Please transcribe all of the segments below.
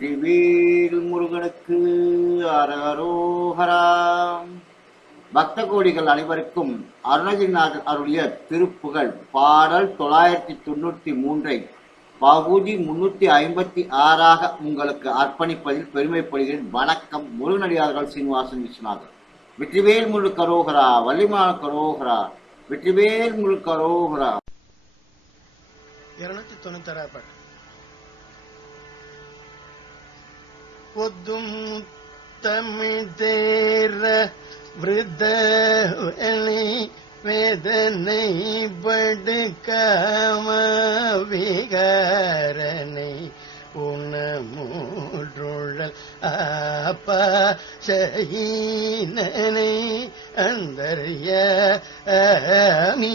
வெற்றிவேல் முருகனுக்கு அரகரோகரா பக்த கோடிகள் அனைவருக்கும் அருணகிரிநாதர் அருளிய திருப்புகழ். பாடல் தொள்ளாயிரத்தி தொண்ணூத்தி மூன்றை. பகுதி முன்னூத்தி ஐம்பத்தி ஆறாக உங்களுக்கு அர்ப்பணிப்பதில் பெருமைப்படுகிறேன். வணக்கம். முருகனடியார்கள் சீனிவாசன் விஸ்வநாதன் வெற்றிவேல் முழு கரோகரா வள்ளிமான கரோகரா வெற்றிவேல் முழு கரோகரா. இருநூத்தி தொண்ணூத்தாறாவது பாட்டு பொதும் தமிழ் தேர விருதவனி வேதனை படுக்கமவிகாரனை விகாரனை உணமூற்றுழல் அப்பா சைனனை அந்தரிய மீ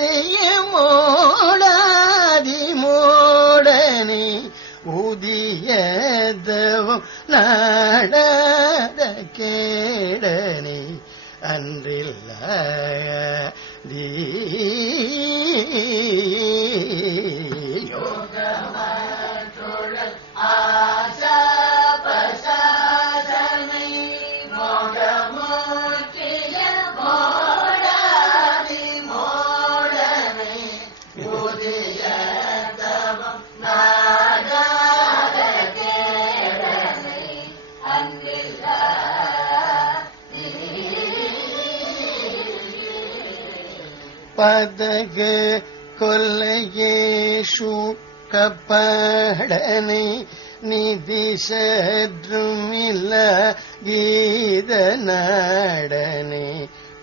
la la பதக கொல்லையேஷு கப்படனை நிதி சற்றுமில்ல கீத நாடனே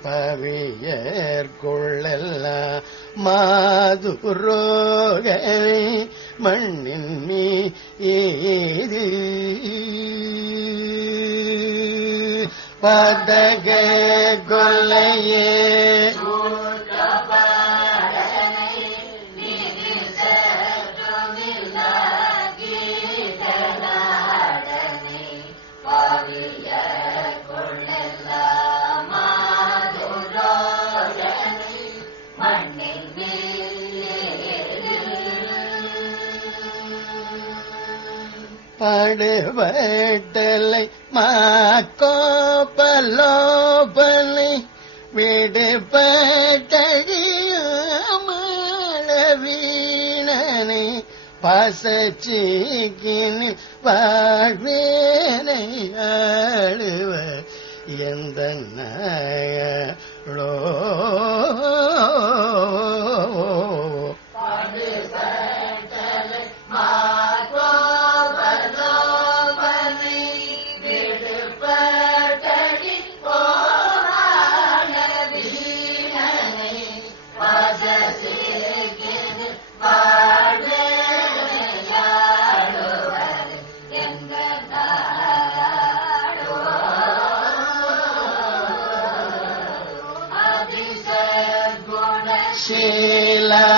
பவியர் கொள்ளெல்லாம் மாதுரோகனை மண்ணின் மீ ஏது பதக கொல்லையே படுவேட்டலை மாக்கோப்பலோபனை விடுபட்டடியாமளவீணனை பசச்சிக்கினில் வாழ்வேனை ஆளுவ எந்த நாயோ Shila.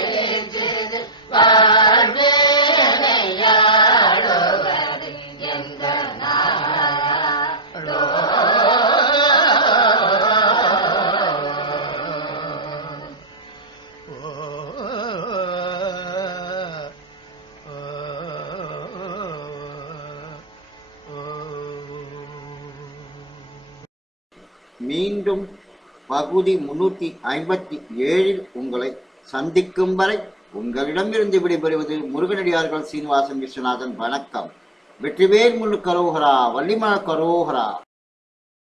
மீண்டும் பகுதி முன்னூத்தி ஐம்பத்தி ஏழில் உங்களை சந்திக்கும் வரை உங்களிடமிருந்து விடைபெறுவது முருகனடியார்கள் சீனிவாசன் விஸ்வநாதன். வணக்கம். வெற்றிவேல் முன்னு கரோகரா வள்ளிமல கரோகரா.